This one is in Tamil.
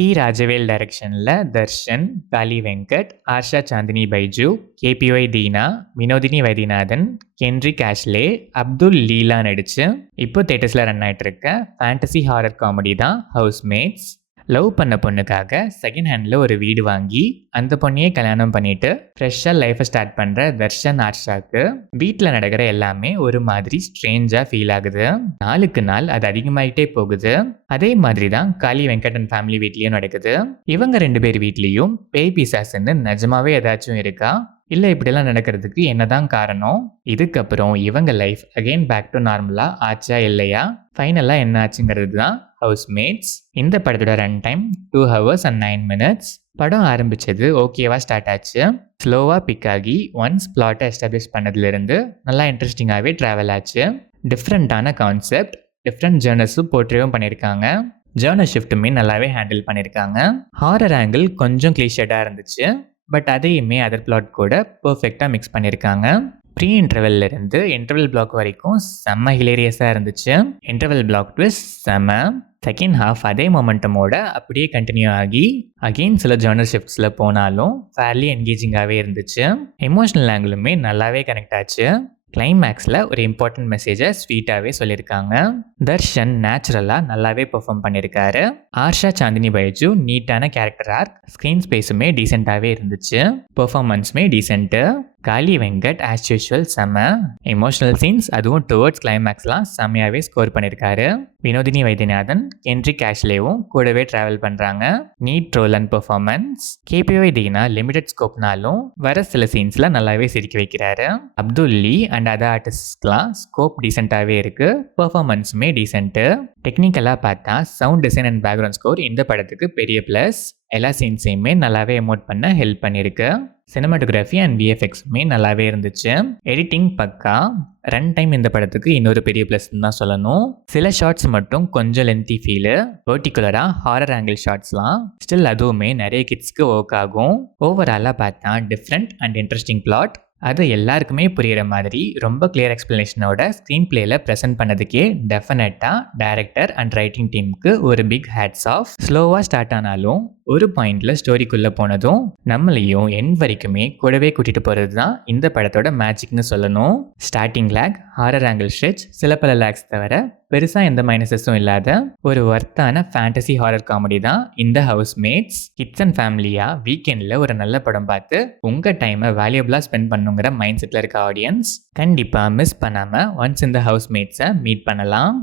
டி. ராஜவேல் டைரக்ஷன்ல தர்ஷன், காளி Venkat, Arsha Chandini Baiju, KPY Dheena, Vinodhini Vaidyanathan, Kenrick Ashley, Abdul லீலா நடிச்சு இப்போ தியேட்டர்ஸில் ரன் ஆகிட்டு இருக்க ஃபேண்டசி ஹாரர் காமெடி தான் ஹவுஸ்மேட்ஸ். லவ் பண்ண பொண்ணுக்காக செகண்ட் ஹேண்டில் ஒரு வீடு வாங்கி அந்த பொண்ணையே கல்யாணம் பண்ணிட்டு ஃப்ரெஷ்ஷாக லைஃப்பை ஸ்டார்ட் பண்ணுற தர்ஷன் ஆர்ஷாக்கு வீட்டில் நடக்கிற எல்லாமே ஒரு மாதிரி ஸ்ட்ரேஞ்சாக ஃபீல் ஆகுது. நாளுக்கு நாள் அது அதிகமாகிட்டே போகுது. அதே மாதிரி தான் காளி வெங்கடன் ஃபேமிலி வீட்லேயும் நடக்குது. இவங்க 2 பேர் வீட்லேயும் பேய் பிசாசுன்னு நிஜமாவே ஏதாச்சும் இருக்கா, இல்லை இப்படிலாம் நடக்கிறதுக்கு என்னதான் காரணம்? இதுக்கப்புறம் இவங்க லைஃப் அகெயின் பேக் டு நார்மலாக ஆச்சா இல்லையா, ஃபைனலாக என்ன ஆச்சுங்கிறது தான் ஹவுஸ்மேட்ஸ். இந்த படத்தோட run time 2 hours and 9 minutes. படம் ஆரம்பித்தது ஓகேவா ஸ்டார்ட் ஆச்சு. ஸ்லோவாக பிக் ஆகி ஒன்ஸ் பிளாட்டை எஸ்டாப்ளிஷ் பண்ணதுலேருந்து நல்லா இன்ட்ரெஸ்டிங்காகவே ட்ராவல் ஆச்சு. டிஃப்ரெண்ட்டான கான்செப்ட், டிஃப்ரெண்ட் ஜேர்னஸும் போர்ட்ரேவும் பண்ணியிருக்காங்க. ஜேர்னர் ஷிஃப்ட்டுமே நல்லாவே ஹேண்டில் பண்ணியிருக்காங்க. ஹாரர் ஆங்கிள் கொஞ்சம் கிளீஷேடாக இருந்துச்சு, பட் அதையுமே அதர் பிளாட் கூட பர்ஃபெக்டாக மிக்ஸ் பண்ணியிருக்காங்க. ப்ரீ இன்டர்வெல்லேருந்து இன்டர்வல் பிளாக் வரைக்கும் செம்ம ஹிலேரியஸாக இருந்துச்சு. இன்டர்வல் பிளாக் ட்விஸ்ட் செம்ம. செகண்ட் ஹாஃப் அதே மொமெண்டமோட அப்படியே கண்டினியூ ஆகி அகெயின் சில ஜேர்னல் ஷிஃப்ட்ஸில் போனாலும் ஃபேர்லி என்கேஜிங்காகவே இருந்துச்சு. எமோஷனல் ஆங்கிளுமே நல்லாவே கனெக்ட் ஆச்சு. கிளைமேக்ஸில் ஒரு இம்பார்ட்டன்ட் மெசேஜை ஸ்வீட்டாகவே சொல்லியிருக்காங்க. தர்ஷன் நேச்சுரலாக நல்லாவே பெர்ஃபார்ம் பண்ணியிருக்காரு. ஆர்ஷா சாந்தினி பைஜு நீட்டான கேரக்டர் ஆர்க், ஸ்க்ரீன் ஸ்பேஸுமே டீசெண்டாகவே இருந்துச்சு. பெர்ஃபார்மன்ஸுமே decent. Kaali Venkat as usual செம்ம. எமோஷனல் சீன்ஸ் அதுவும் டுவர்ட்ஸ் கிளைமேக்ஸ்லாம் செம்மையாகவே ஸ்கோர் பண்ணியிருக்காரு. வினோதினி வைத்தியநாதன், கென்ரிக் ஆஷ்லேவும் கூடவே ட்ராவல் பண்ணுறாங்க. Neat role and performance. KPY Dheena limited ஸ்கோப்னாலும் வர சில சீன்ஸில் நல்லாவே சிரிக்க வைக்கிறாரு. அப்துல் லீ அண்ட் அதர் ஆர்டிஸ்ட்லாம் ஸ்கோப் டீசெண்டாகவே இருக்குது. பெர்ஃபார்மன்ஸுமே டீசென்ட்டு. டெக்னிக்கலாக பார்த்தா sound design and background score இந்த படத்துக்கு பெரிய ப்ளஸ். எல்லா சீன்ஸையுமே நல்லாவே எமோட் பண்ண ஹெல்ப் பண்ணியிருக்கு. சினிமாட்டோகிராஃபி அண்ட் விஎஃப்எக்ஸுமே நல்லாவே இருந்துச்சு. எடிட்டிங் பக்கா. ரன் டைம் இந்த படத்துக்கு இன்னொரு பெரிய ப்ளஸ்ன்னு தான் சொல்லணும். சில ஷார்ட்ஸ் மட்டும் கொஞ்சம் லென்த்தி ஃபீலு, பர்டிகுலராக ஹாரர் ஆங்கிள் ஷார்ட்ஸ்லாம். ஸ்டில் அதுவுமே நிறைய கிட்ஸ்க்கு ஒர்க் ஆகும். ஓவராலாக பார்த்தா டிஃப்ரெண்ட் அண்ட் இன்ட்ரெஸ்டிங் பிளாட், அது எல்லாருக்குமே புரிகிற மாதிரி ரொம்ப கிளியர் எக்ஸ்பிளனேஷனோட ஸ்க்ரீன் பிளேயில் ப்ரெசென்ட் பண்ணதுக்கே டெஃபினட்டாக டைரக்டர் அண்ட் ரைட்டிங் டீமுக்கு ஒரு பிக் ஹேட்ஸ் ஆஃப். ஸ்லோவாக ஸ்டார்ட் ஆனாலும் ஒரு பாயிண்டில் ஸ்டோரிக்குள்ளே போனதும் நம்மளையும் எண்ட் வரைக்குமே கூடவே கூட்டிகிட்டு போகிறது தான் இந்த படத்தோட மேஜிக்னு சொல்லணும். Starting lag, horror angle stretch, சில பல லேக்ஸ் தவிர பெருசாக எந்த மைனஸஸும் இல்லாத ஒரு ஒர்த்தான ஃபேண்டசி ஹாரர் காமெடி தான் இந்த ஹவுஸ்மேட்ஸ். கிட்ஸ் அண்ட் ஃபேமிலியாக வீக்கெண்டில் ஒரு நல்ல படம் பார்த்து உங்கள் டைமை வேல்யூபிளாக ஸ்பெண்ட் பண்ணுங்கிற மைண்ட் செட்டில் இருக்க ஆடியன்ஸ் கண்டிப்பாக மிஸ் பண்ணாமல் ஒன்ஸ் இந்த ஹவுஸ்மேட்ஸை மீட் பண்ணலாம்.